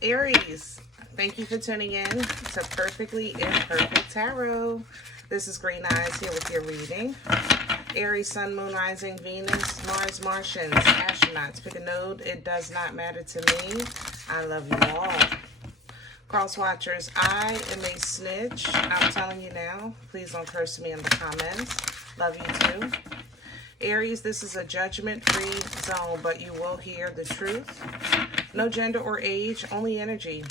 Aries, thank you for tuning in to Perfectly Imperfect Tarot. This is Green Eyes here with your reading. Aries, Sun, Moon, Rising, Venus, Mars, Martians, astronauts. Pick a node. It does not matter to me. I love you all. Cross watchers, I am a snitch. I'm telling you now. Please don't curse me in the comments. Love you too. Aries, this is a judgment-free zone, but you will hear the truth. No gender or age, only energy.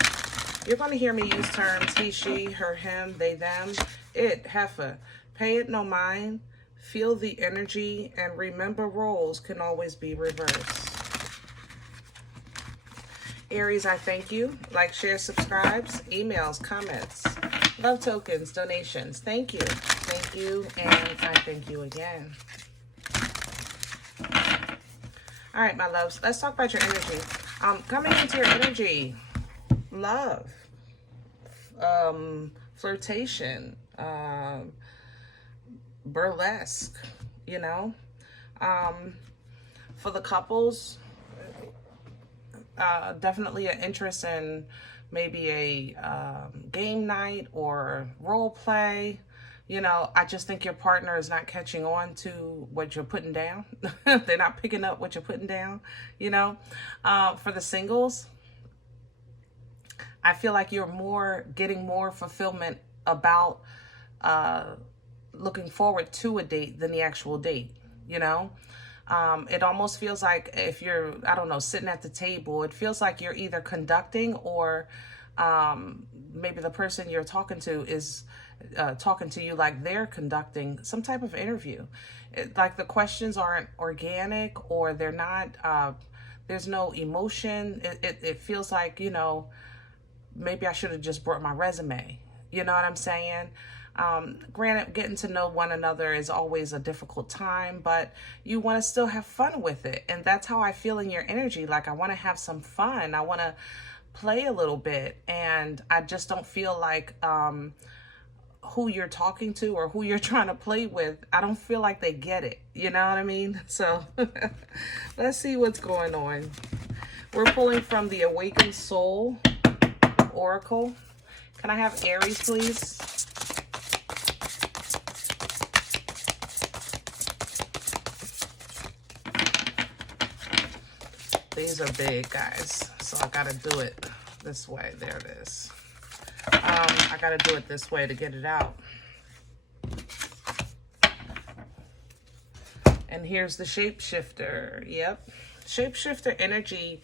You're going to hear me use terms he, she, her, him, they, them, it, heifer. Pay it no mind. Feel the energy, and remember roles can always be reversed. Aries, I thank you. Like, share, subscribes, emails, comments, love tokens, donations. Thank you. Thank you, and I thank you again. All right, my loves, let's talk about your energy. Coming into your energy, love, flirtation, burlesque, you know. For the couples, definitely an interest in maybe a game night or role play. You know, I just think your partner is not catching on to what you're putting down. They're not picking up what you're putting down, you know. For the singles, I feel like you're getting more fulfillment about looking forward to a date than the actual date, you know. It almost feels like if you're, I don't know, sitting at the table, it feels like you're either conducting or maybe the person you're talking to is talking to you like they're conducting some type of interview. Like the questions aren't organic, or they're not, there's no emotion. It feels like, you know, maybe I should have just brought my resume. You know what I'm saying? Granted, getting to know one another is always a difficult time, but you want to still have fun with it. And that's how I feel in your energy. Like, I want to have some fun. I want to play a little bit. And I just don't feel like who you're talking to or who you're trying to play with, I don't feel like they get it. You know what I mean? So let's see what's going on. We're pulling from the Awakened Soul Oracle. Can I have Aries, please? These are big, guys, so I gotta do it this way. There it is. I gotta do it this way to get it out. And here's the shapeshifter. Yep. Shapeshifter energy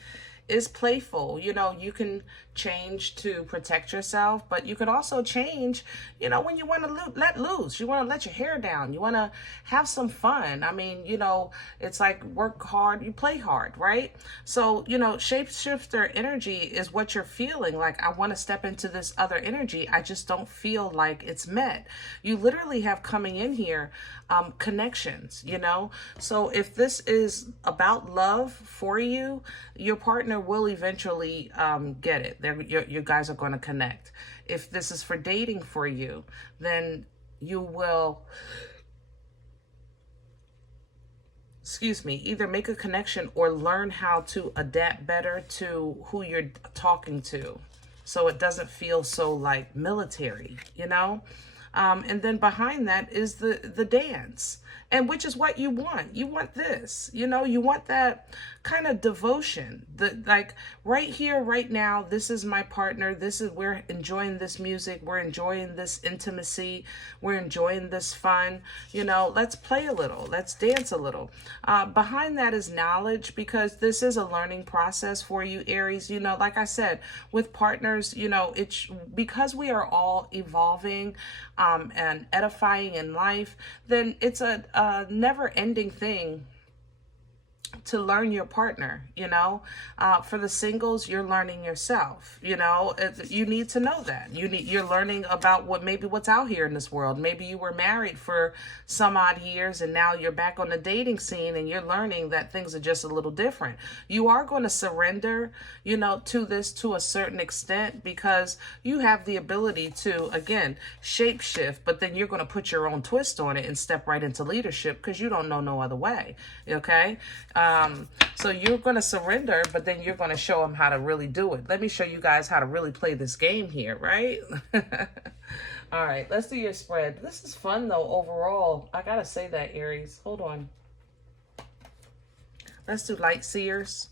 is playful. You know, you can change to protect yourself, but you could also change, you know, when you want to let loose. You want to let your hair down. You want to have some fun. I mean, you know, it's like work hard, you play hard, right? So, you know, shapeshifter energy is what you're feeling. Like, I want to step into this other energy. I just don't feel like it's met. You literally have coming in here connections, you know? So if this is about love for you, your partner will eventually get it. You guys are going to connect. If this is for dating for you, then you will, either make a connection or learn how to adapt better to who you're talking to, so it doesn't feel so like military, you know. And then behind that is the dance, and which is what you want. You want this, you know, you want that kind of devotion, like right here, right now, this is my partner. We're enjoying this music. We're enjoying this intimacy. We're enjoying this fun. You know, let's play a little. Let's dance a little. Behind that is knowledge, because this is a learning process for you, Aries. You know, like I said, with partners, you know, it's because we are all evolving and edifying in life, then it's a never-ending thing to learn your partner, you know. For the singles, you're learning yourself, you know. You need to know that. You're learning about what's out here in this world. Maybe you were married for some odd years and now you're back on the dating scene and you're learning that things are just a little different. You are going to surrender, you know, to this to a certain extent, because you have the ability to, again, shape shift, but then you're going to put your own twist on it and step right into leadership because you don't know no other way, okay? So you're going to surrender, but then you're going to show them how to really do it. Let me show you guys how to really play this game here, right? All right, let's do your spread. This is fun, though, overall. I got to say that, Aries. Hold on. Let's do light seers.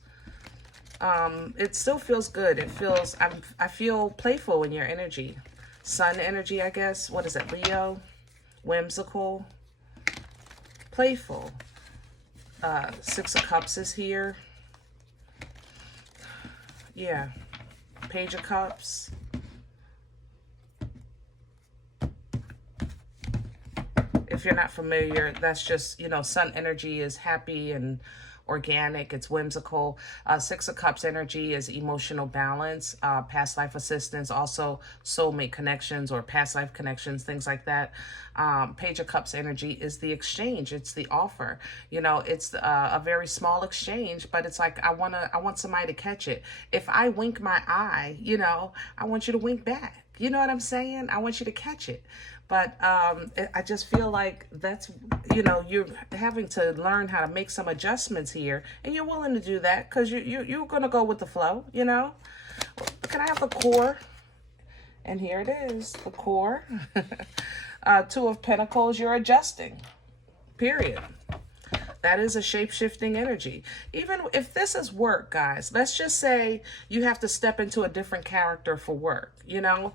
It still feels good. It feels, I feel playful in your energy. Sun energy, I guess. What is it? Leo? Whimsical. Playful. Six of Cups is here. Yeah. Page of Cups. If you're not familiar, that's just, you know, Sun energy is happy and organic. It's whimsical. Six of Cups energy is emotional balance, past life assistance, also soulmate connections or past life connections, things like that. Page of Cups energy is the exchange. It's the offer. You know, it's a very small exchange, but it's like I want somebody to catch it. If I wink my eye, you know, I want you to wink back. You know what I'm saying? I want you to catch it. But I just feel like that's, you know, you're having to learn how to make some adjustments here. And you're willing to do that because you're going to go with the flow, you know. Can I have the core? And here it is, the core. Two of Pentacles, you're adjusting, period. That is a shape-shifting energy. Even if this is work, guys, let's just say you have to step into a different character for work, you know.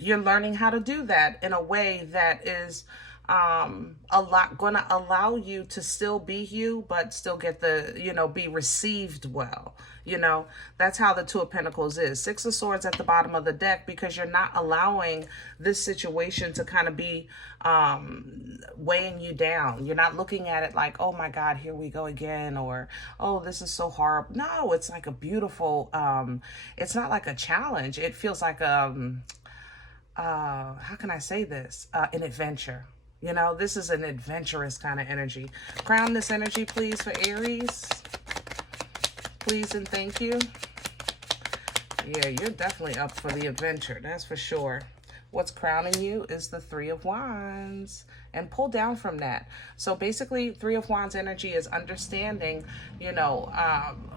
You're learning how to do that in a way that is going to allow you to still be you, but still get the, you know, be received well. You know, that's how the Two of Pentacles is. Six of Swords at the bottom of the deck, because you're not allowing this situation to kind of be weighing you down. You're not looking at it like, oh my God, here we go again, or, oh, this is so horrible. No, it's like a beautiful, it's not like a challenge. It feels like, how can I say this? An adventure. You know, this is an adventurous kind of energy. Crown this energy, please, for Aries. Please and thank you. Yeah, you're definitely up for the adventure. That's for sure. What's crowning you is the Three of Wands. And pull down from that. So basically, Three of Wands energy is understanding, you know,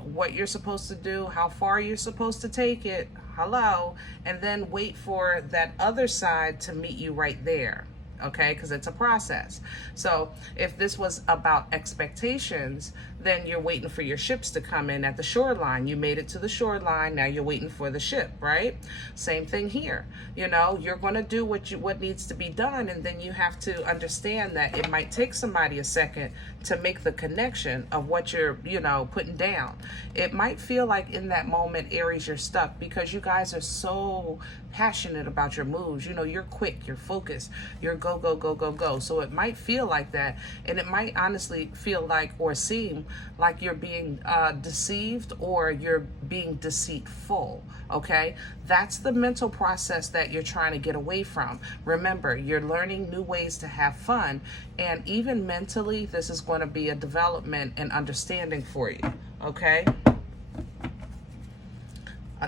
what you're supposed to do, how far you're supposed to take it. Hello. And then wait for that other side to meet you right there. Okay, because it's a process. So if this was about expectations, then you're waiting for your ships to come in at the shoreline. You made it to the shoreline. Now you're waiting for the ship, right? Same thing here. You know, you're going to do what needs to be done, and then you have to understand that it might take somebody a second to make the connection of what you're, you know, putting down. It might feel like in that moment, Aries, you're stuck because you guys are so passionate about your moves. You know, you're quick, you're focused, you're go, go, go, go, go. So it might feel like that, and it might honestly feel like or seem like you're being deceived or you're being deceitful. Okay, that's the mental process that you're trying to get away from. Remember, you're learning new ways to have fun, and even mentally, this is going to be a development and understanding for you. Okay,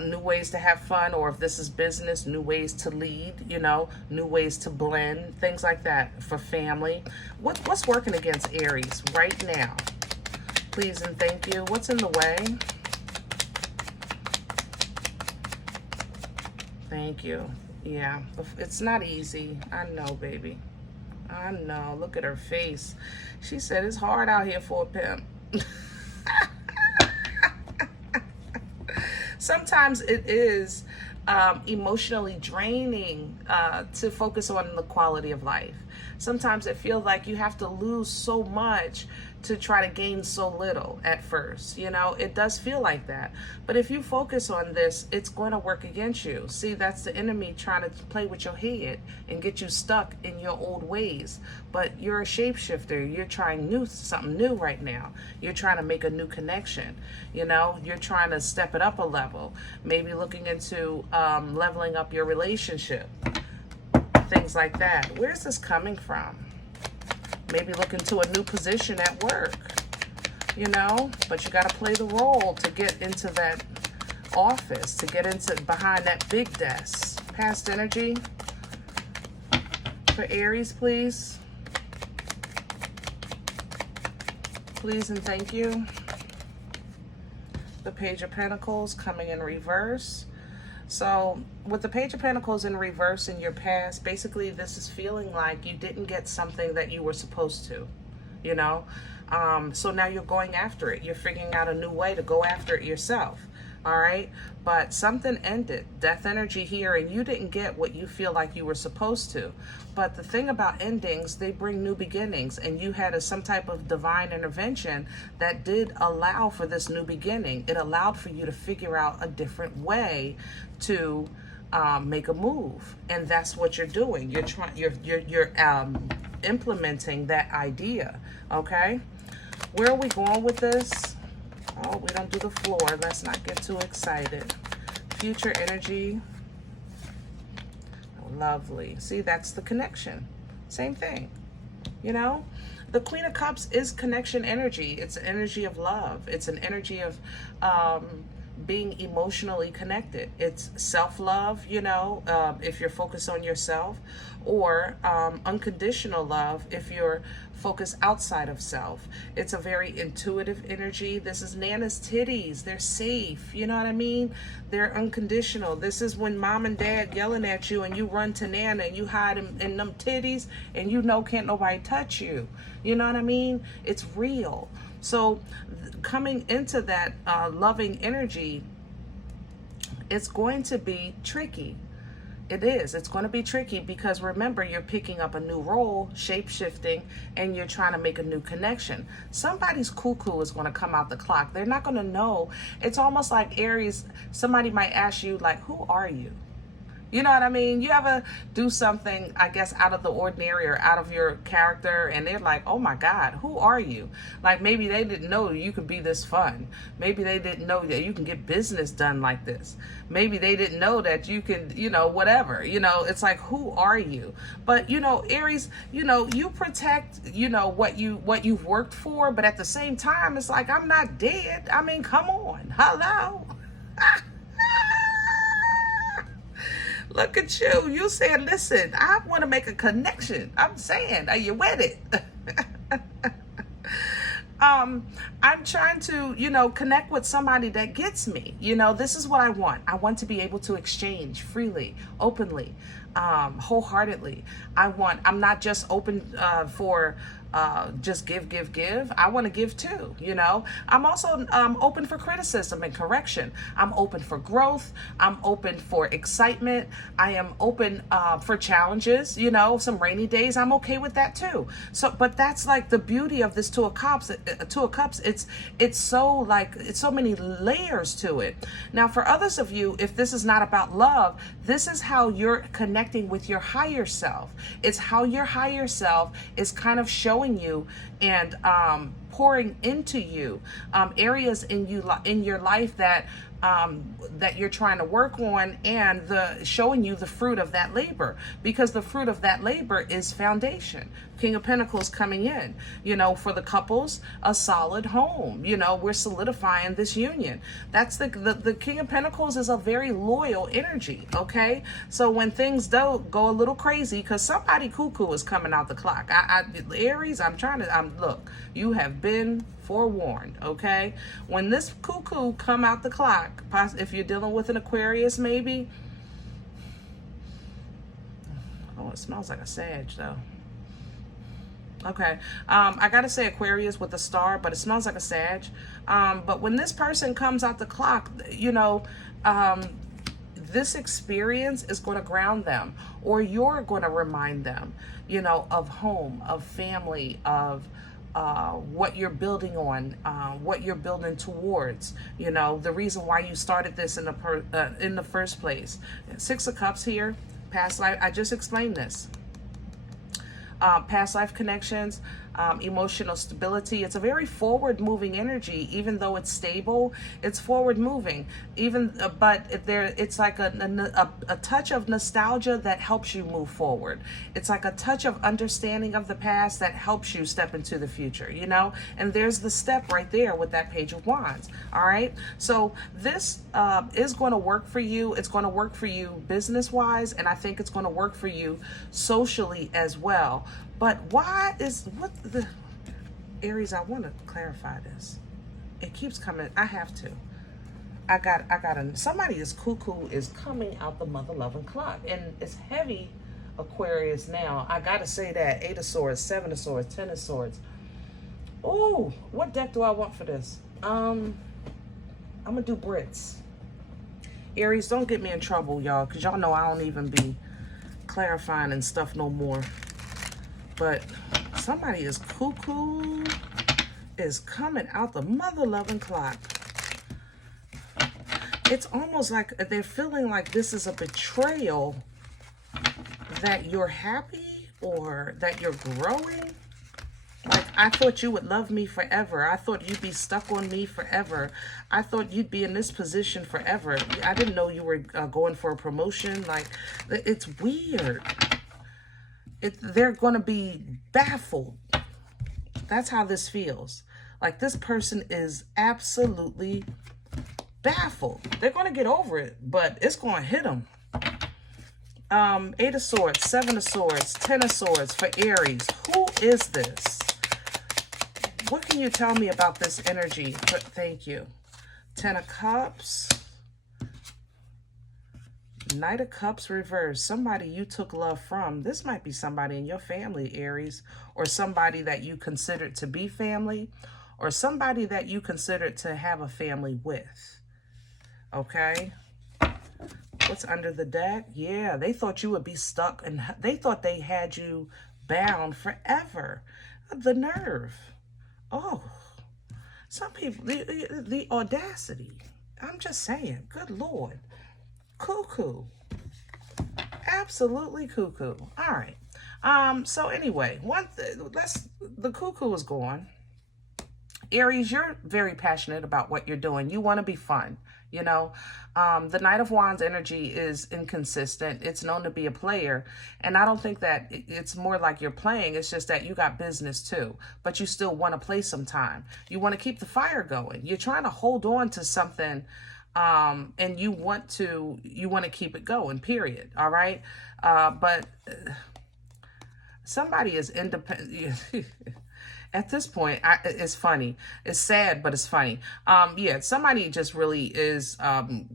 new ways to have fun, or if this is business, new ways to lead, you know, new ways to blend, things like that for family. What's working against Aries right now? Please and thank you. What's in the way? Thank you. Yeah, it's not easy. I know, baby. I know. Look at her face. She said it's hard out here for a pimp. Sometimes it is emotionally draining to focus on the quality of life. Sometimes it feels like you have to lose so much to try to gain so little at first. You know, it does feel like that. But if you focus on this, it's going to work against you. See, that's the enemy trying to play with your head and get you stuck in your old ways. But you're a shapeshifter. You're trying something new right now. You're trying to make a new connection. You know, you're trying to step it up a level. Maybe looking into leveling up your relationship. Things like that. Where's this coming from? Maybe look into a new position at work, you know, but you got to play the role to get into that office, to get into behind that big desk. Past energy for Aries, please. Please and thank you. The Page of Pentacles coming in reverse. So with the Page of Pentacles in reverse in your past, basically this is feeling like you didn't get something that you were supposed to, you know? So now you're going after it. You're figuring out a new way to go after it yourself. All right, but something ended, death energy here, and you didn't get what you feel like you were supposed to. But the thing about endings, they bring new beginnings, and you had some type of divine intervention that did allow for this new beginning. It allowed for you to figure out a different way to make a move, and that's what you're doing. You're trying, you're implementing that idea. Okay, where are we going with this? Oh, we don't do the floor. Let's not get too excited. Future energy. Oh, lovely. See, that's the connection. Same thing. You know, the Queen of Cups is connection energy. It's an energy of love. It's an energy of being emotionally connected. It's self-love, you know, if you're focused on yourself, or unconditional love if you're focused outside of self. It's a very intuitive energy. This is Nana's titties. They're safe. You know what I mean? They're unconditional. This is when mom and dad yelling at you and you run to Nana and you hide in them titties and you know can't nobody touch you. You know what I mean? It's real. So coming into that loving energy, it's going to be tricky. It is. It's going to be tricky because remember, you're picking up a new role, shape-shifting, and you're trying to make a new connection. Somebody's cuckoo is going to come out the clock. They're not going to know. It's almost like Aries. Somebody might ask you, like, who are you? You know what I mean? You ever do something, I guess, out of the ordinary or out of your character, and they're like, oh my God, who are you? Like maybe they didn't know you could be this fun. Maybe they didn't know that you can get business done like this. Maybe they didn't know that you can, you know, whatever. You know, it's like, who are you? But, you know, Aries, you know, you protect, you know, what you've worked for, but at the same time, it's like, I'm not dead. I mean, come on. Hello. Look at you. You said, listen, I want to make a connection. I'm saying, are you with it? I'm trying to, you know, connect with somebody that gets me. You know, this is what I want. I want to be able to exchange freely, openly, wholeheartedly. I'm not just open for just give. I want to give too, you know. I'm also open for criticism and correction. I'm open for growth. I'm open for excitement. I am open for challenges, you know. Some rainy days, I'm okay with that too. So, but that's like the beauty of this Two of Cups. It's so many layers to it. Now, for others of you, if this is not about love, this is how you're connecting with your higher self. It's how your higher self is kind of showing you and pouring into you areas in your life that you're trying to work on, and showing you the fruit of that labor, because the fruit of that labor is foundation. King of Pentacles coming in, you know, for the couples, a solid home. You know, we're solidifying this union. That's the King of Pentacles is a very loyal energy. Okay, so when things don't go a little crazy, because somebody cuckoo is coming out the clock. Aries, look, you have been forewarned. Okay, when this cuckoo come out the clock, if you're dealing with an Aquarius, maybe. Oh, it smells like a Sag though. Okay, I gotta say Aquarius with a star, but it smells like a Sag. But when this person comes out the clock, you know, this experience is going to ground them, or you're going to remind them, you know, of home, of family, of what you're building on, what you're building towards, you know, the reason why you started this in the first place. Six of Cups here, past life. I just explained this. Past life connections, emotional stability. It's a very forward moving energy. Even though it's stable, it's forward moving. But it's like a touch of nostalgia that helps you move forward. It's like a touch of understanding of the past that helps you step into the future, you know. And there's the step right there with that Page of Wands. All right, so this is going to work for you. It's going to work for you business wise, and I think it's going to work for you socially as well. But Aries, I want to clarify this. It keeps coming. I have to. I got somebody is cuckoo is coming out the mother loving clock. And it's heavy Aquarius now. I got to say that. 8 of Swords, 7 of Swords, 10 of Swords. Oh, what deck do I want for this? I'm going to do Brits. Aries, don't get me in trouble, y'all, because y'all know I don't even be clarifying and stuff no more. But somebody is cuckoo is coming out the mother loving clock. It's almost like they're feeling like this is a betrayal, that you're happy or that you're growing. Like, I thought you would love me forever. I thought you'd be stuck on me forever. I thought you'd be in this position forever. I didn't know you were going for a promotion. Like, it's weird. They're going to be baffled. That's how this feels. Like, this person is absolutely baffled. They're going to get over it, but it's going to hit them. 8 of Swords, 7 of Swords, 10 of Swords for Aries. Who is this? What can you tell me about this energy? Thank you. 10 of Cups. Knight of Cups reversed. Somebody you took love from. This might be somebody in your family, Aries, or somebody that you considered to be family, or somebody that you considered to have a family with. Okay? What's under the deck? Yeah, they thought you would be stuck, and they thought they had you bound forever. The nerve. Oh, some people, the audacity. I'm just saying, good Lord. Cuckoo. Absolutely cuckoo. All right. So anyway, the cuckoo is gone. Aries, you're very passionate about what you're doing. You want to be fun. You know, the Knight of Wands energy is inconsistent. It's known to be a player. And I don't think that it's more like you're playing. It's just that you got business too. But you still want to play sometime. You want to keep the fire going. You're trying to hold on to something. And you want to keep it going, period. All right. But somebody is independent. At this point, it's funny. It's sad, but it's funny. Yeah, somebody just really is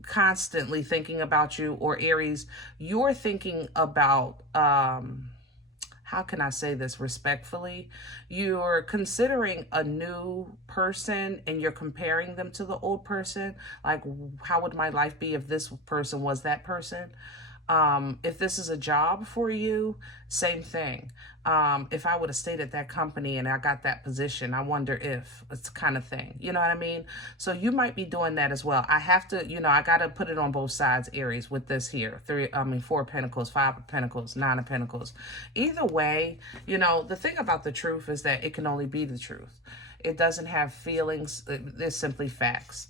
constantly thinking about you, or Aries, you're thinking about, how can I say this respectfully? You're considering a new person and you're comparing them to the old person. Like, how would my life be if this person was that person? If this is a job for you, same thing. If I would have stayed at that company and I got that position, I wonder if, it's kind of thing. You know what I mean? So you might be doing that as well. I have to, I got to put it on both sides, Aries, with this here. 4 of Pentacles, 5 of Pentacles, 9 of Pentacles. Either way, the thing about the truth is that it can only be the truth. It doesn't have feelings. It's simply facts.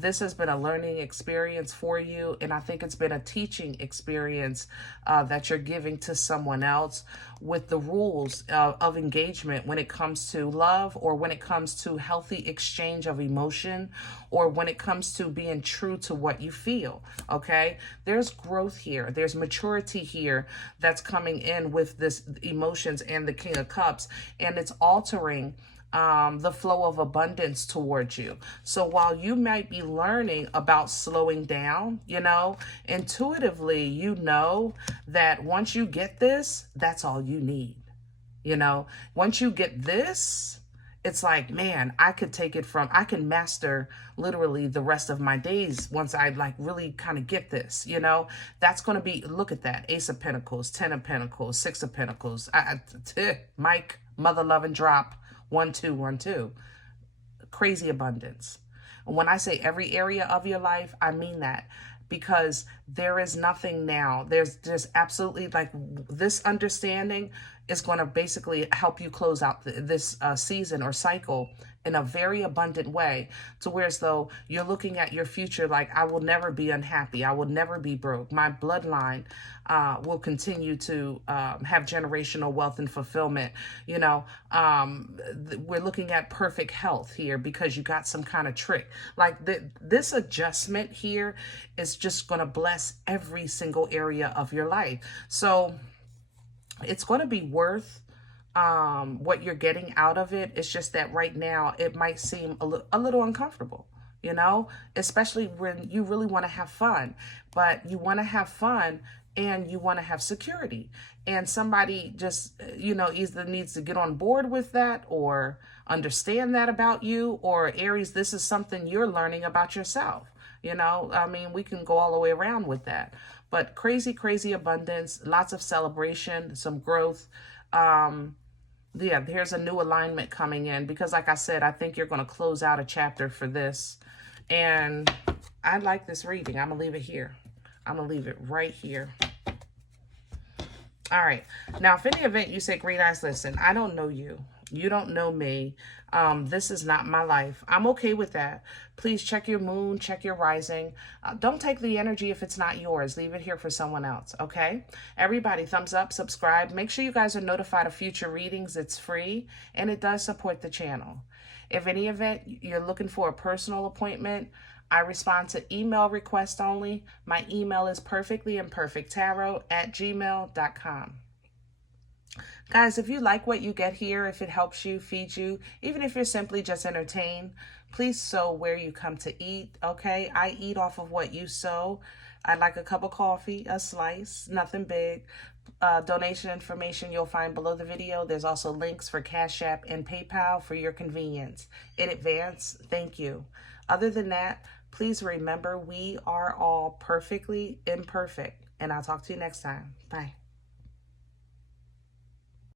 This has been a learning experience for you, and I think it's been a teaching experience that you're giving to someone else with the rules of engagement when it comes to love, or when it comes to healthy exchange of emotion, or when it comes to being true to what you feel, okay? There's growth here. There's maturity here that's coming in with this emotions and the King of Cups, and it's altering the flow of abundance towards you. So while you might be learning about slowing down, intuitively, that once you get this, that's all you need. Once you get this, it's like, man, I can master literally the rest of my days once I really kind of get this, that's going to be, look at that. Ace of Pentacles, 10 of Pentacles, 6 of Pentacles, Mike, mother loving drop. 1 2 1 2, crazy abundance. When I say every area of your life, I mean that, because there is nothing now. There's just absolutely, this understanding is going to basically help you close out this season or cycle in a very abundant way, to where as though you're looking at your future like, I will never be unhappy. I will never be broke. My bloodline will continue to have generational wealth and fulfillment. We're looking at perfect health here because you got some kind of trick. This adjustment here is just going to bless every single area of your life. So it's going to be worth what you're getting out of it. It's just that right now it might seem a little uncomfortable, you know, especially when you really want to have fun, but you want to have fun and you want to have security. And somebody just, you know, either needs to get on board with that or understand that about you, or Aries, this is something you're learning about yourself. You know, I mean, we can go all the way around with that. But crazy, crazy abundance, lots of celebration, some growth. Yeah, here's a new alignment coming in because, like I said, I think you're going to close out a chapter for this. And I like this reading. I'm going to leave it here. I'm going to leave it right here. All right. Now, if in the event you say, Green Eyes, listen, I don't know you. You don't know me. This is not my life. I'm okay with that. Please check your moon, check your rising. Don't take the energy if it's not yours. Leave it here for someone else, okay? Everybody, thumbs up, subscribe. Make sure you guys are notified of future readings. It's free, and it does support the channel. If in any event you're looking for a personal appointment, I respond to email requests only. My email is perfectlyimperfecttarot@gmail.com. Guys, if you like what you get here, if it helps you, feeds you, even if you're simply just entertained, please sow where you come to eat, okay? I eat off of what you sow. I'd like a cup of coffee, a slice, nothing big. Donation information you'll find below the video. There's also links for CashApp and PayPal for your convenience. In advance, thank you. Other than that, please remember we are all perfectly imperfect. And I'll talk to you next time. Bye.